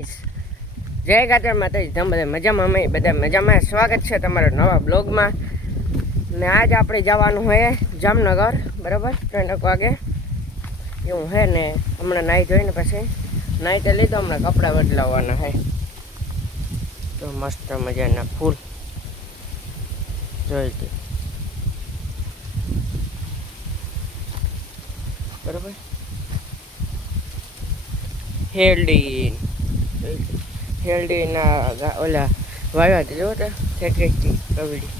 જય ગાજર માતાજી, તમે બધા મજામાં? અમે બધા મજામાં. સ્વાગત છે તમારા નવા બ્લોગમાં. ને આજ આપણે જવાનું હોય જામનગર, બરાબર 3 વાગે એવું હે. ને હમણાં નાહી ધોઈને પછી નાહી તો લીધો, હમણાં કપડાં બદલાવવાના હે. તો મસ્ત મજાના ફૂલ જોઈ લો, બરાબર. હેલ્ડીના ઓલા વાવ્યા હતા, જો તો ફેક્ટરી કવડી.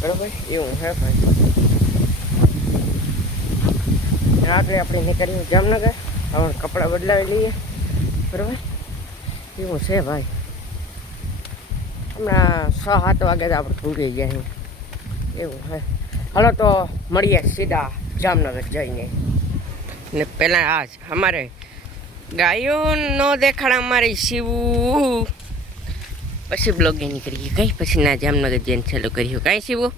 બરાબર એવું હે ભાઈ. રાત્રે આપણે નીકળીએ જામનગર, હવે કપડાં બદલાવી લઈએ, બરાબર એવું છે ભાઈ. હમણાં 6-7 વાગે તો આપણે ભૂગી ગયા એવું હે. હાલો તો મળીએ સીધા જામનગર જઈને. ને પહેલાં આજ અમારે ગાયો નો દેખાડ, અમારી શિવું પછી બ્લોગે નીકળીએ કઈ, પછી ના જામનગર જઈને ચાલુ કર્યું. કાંઈ શિવું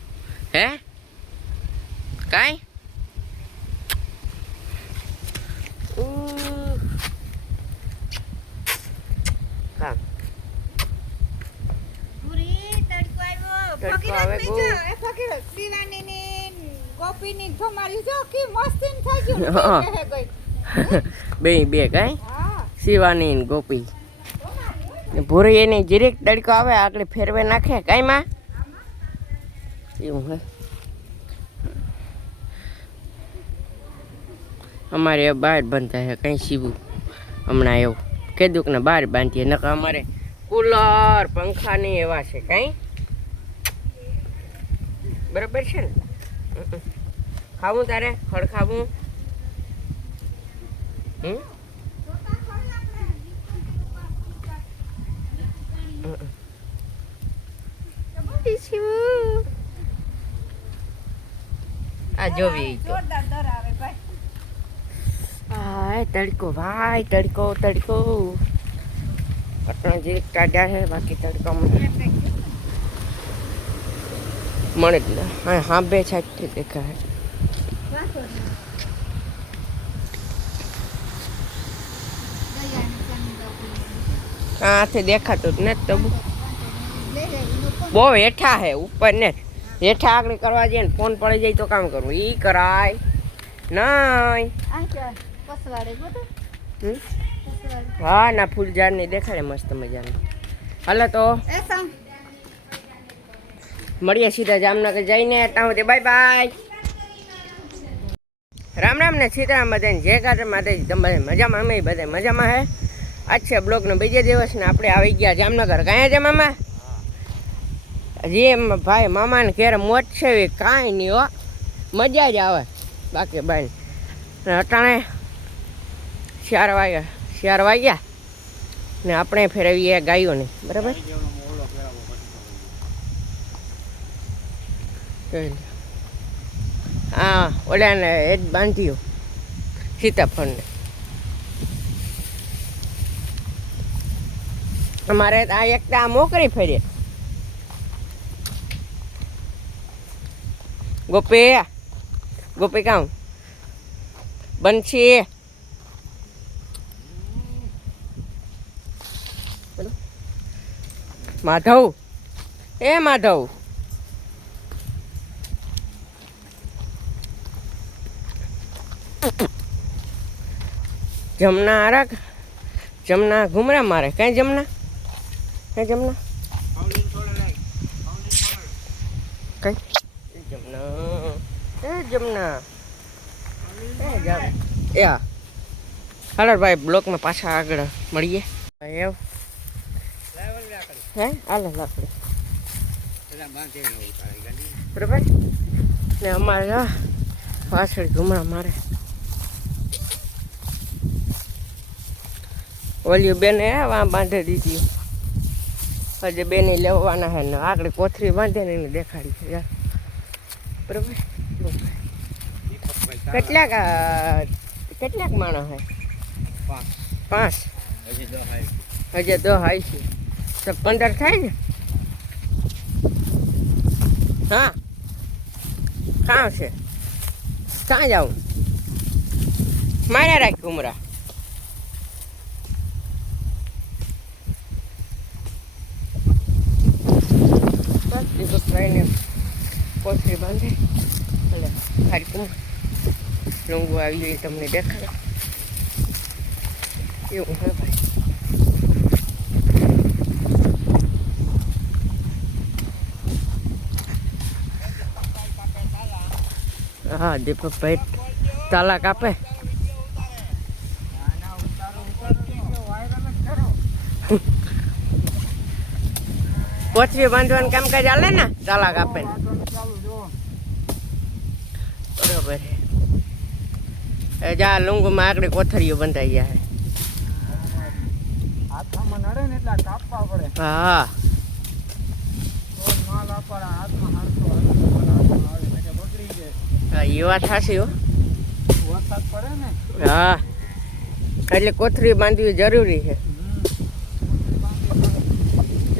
હે કાંઈ હા બે કાંઈ શિવાની ગોપી ભૂરી એની જીરીક તડકો આવે આગળ ફેરવે નાખે કાંઈ માં એવું હે. અમારે બહાર બંધાય હે કંઈ શીવું હમણાં એવું કીધું કે બહાર બાંધીએ, નકર અમારે કુલર પંખા ને એવા છે કાંઈ, બરાબર છે ને. ખાવું તારે ખડ ખાવું? આ જોવી તો હા તડકો ભાઈ, તડકો તડકો પટણા જે ટાઢા છે, બાકી તડકો મળે જ ના. હા હા બે છાટથી દેખાય. હાથી દેખાતું જ નથી તો બહુ હેઠા હે, ઉપર ને હેઠા આગળ કરવા જઈએ ને ફોન પડી જાય તો કામ કરવું ઈ કરાય નહીં. હા ના ફૂલ ઝાડ ની દેખાડે મસ્ત મજાની. હાલો તો મળીએ સીધા જામનગર જઈને. ત્યાં સુધી બાય બાય, રામ રામ ને સીતારામ બધાને જય ગાજર માતાજી. તમે બધા મજામાં? અમે બધા મજામાં હે. આજ છે બ્લોગનો બીજો દિવસ ને આપણે આવી ગયા જામનગર. કાંઈ છે મામા? હજી ભાઈ મામાને ઘેર મોજ છે એવી કાંઈ નહીં હો, મજા જ આવે બાકી ભાઈ. અટાણે 4 વાગ્યા ને આપણે ફેરવીએ ગાયોને, બરાબર. હા ઓલાને એ જ બાંધ્યું સીતાફળને. અમારે આ એક આ મોકરી ફેરીએ. ગોપી કાં બનશી માધવ એ માધવ જમના આરક જમના ઘુમરા મારે. કઈ જમના કઈ જમના કઈ જમના જમના એ હાલો ભાઈ બ્લોકમાં પાછા આગળ મળીએ. એવું હે હાલો લાકડી બરાબર ને અમારે પાછળ ઘુમરા મારે. ઓલી બેને બાંધી દીધી, હજી બેને લેવાના હે ને આગળ કોથરી બાંધે ને એને દેખાડી છે યાર, બરાબર. કેટલાક કેટલાક માણસ હે? 5. હજી 10 આવી છે તો 15 થાય ને. હા કાં છે? ક્યાં જાઉં? મારે રાખ ઉમરા. બસ દીપકભાઈને કોથળી બાંધે એટલે ખાલી કુમ ડુંગું આવી જાય તમને દેખાડે એવું હે ભાઈ. હા દીપકભાઈ તાલા કાપે. કોથળી બાંધવાનું કામકાજ હાલે ને તાલા કાપે બરોબર. જા લુંગમાં આગળ કોથળીઓ બંધાઈ ગયા. હા એ વાત સાચી હો. હા એટલે કોથળી બાંધવી જરૂરી છે.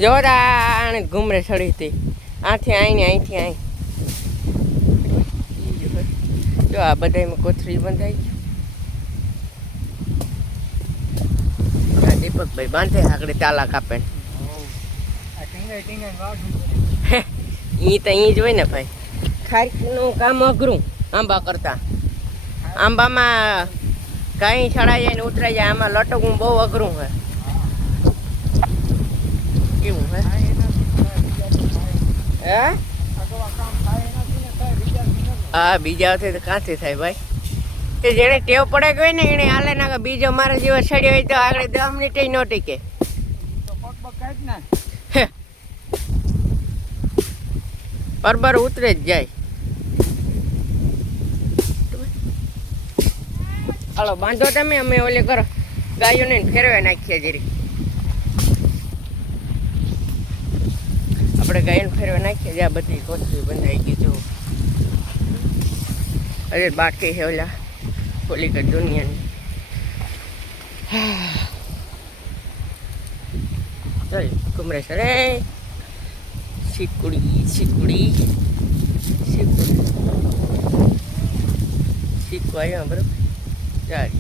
જો આને ઘૂમરે ચડી હતી આથી આઈને અહીંથી અહીં. જો આ બધામાં કોથળી બંધાઈ ગઈ. દીપકભાઈ બાંધે આગળ તાલા કાપે. ઈ તો ઈ જ હોય ને ભાઈ. ખારીનું કામ અઘરું આંબા કરતા. આંબામાં કાંઈ ચડાઈ જાય ને ઉતરાઈ જાય, આમાં લટકવું બહુ અઘરું હોય. એવું હે? હે? હા બીજાથી તો કાંથી થાય ભાઈ. કે જેને ટેવ પડે ગઈ ને એને હાલે ના બીજો મારા જેવો સડ્યો હોય તો આગળ 10 મિનિટ ન ટીકે. બરબર ઉતરે જ જાય. હાલો બાંધો તમે, અમે ઓલે કરો ગાયોને ફેરવે નાખીએ જરી. આપણે ગાયોને ફેરવે નાખીએ જ્યાં બધી કોથળી બંધાઈ ગઈ. જો અરે બાકી છે ઓલા ઓલી કઈ દુનિયાની. ચાલ કુમરે સરે શીકુડી શીકુડી શીકુ આવ્યા બરોબર. ચાલ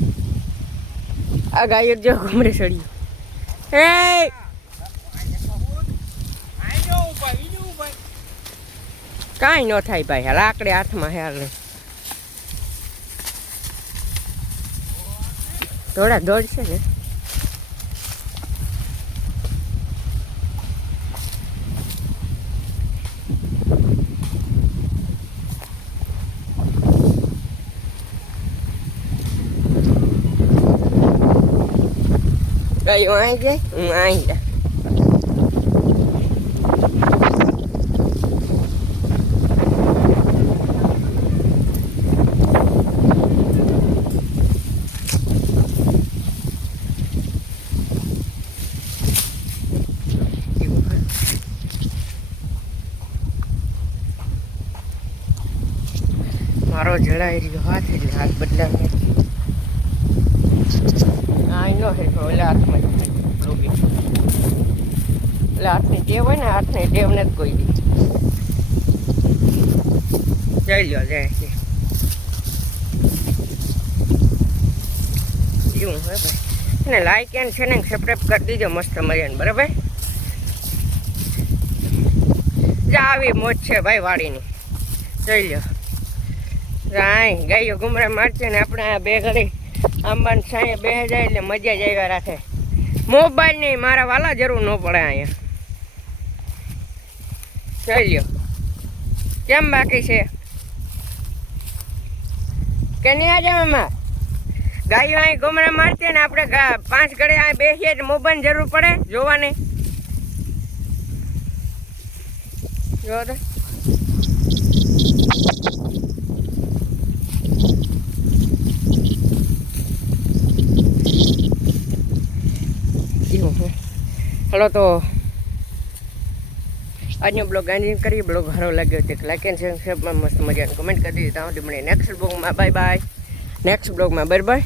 આ ગાયક જો કુમરે સડ્યું. હે કાંઈ ન થાય ભાઈ. હાલ આકડે હાથમાં હે આગળ થોડા દોડ છે ને. ગાયો અહીં જાય હું અહીં જા. મારો જળાઈ રહ્યો હાથ એટલે હાથ બદલાવે. આ નો હે ઓલા હાથમાં લોગી એટલે હાથની ટેવ હોય ને હાથની ટેવ નથી કોઈ દી. જઈ લો જાય છે એવું હે ભાઈ. અને લાઈક એન્ડ છે ને સબસ્ક્રાઈબ કરી દીજો મસ્ત મજાને બરાબર. જા આવી મોજ છે ભાઈ વાડીની. જઈ લો રાય ગાયો ગુમરા મારશે ને આપણે આ બે ઘડી આંબાને છાંયે બે જાય એટલે મજા જ આવ્યા રાખે. મોબાઈલ નહીં મારા વાલા જરૂર ન પડે અહીંયા. જોઈ લ્યો કેમ બાકી છે કે નહીં આજે એમાં ગાયો અહીં ગુમરા મારશે ને આપણે 5 ઘડી અહીં બેસીએ એટલે મોબાઈલ જરૂર પડે જોવાની. જો તો હલો તો આજનો બ્લોગ એન્ડિંગ કરી. બ્લોગ સારો લાગ્યો તો લાઈક એન્ડ શેર મસ્ત મજાનું કમેન્ટ કરી દીધી. ત્યાં સુધી મળીએ નેક્સ્ટ બ્લોગમાં. Bye bye. નેક્સ્ટ બ્લોગમાં બાય બાય.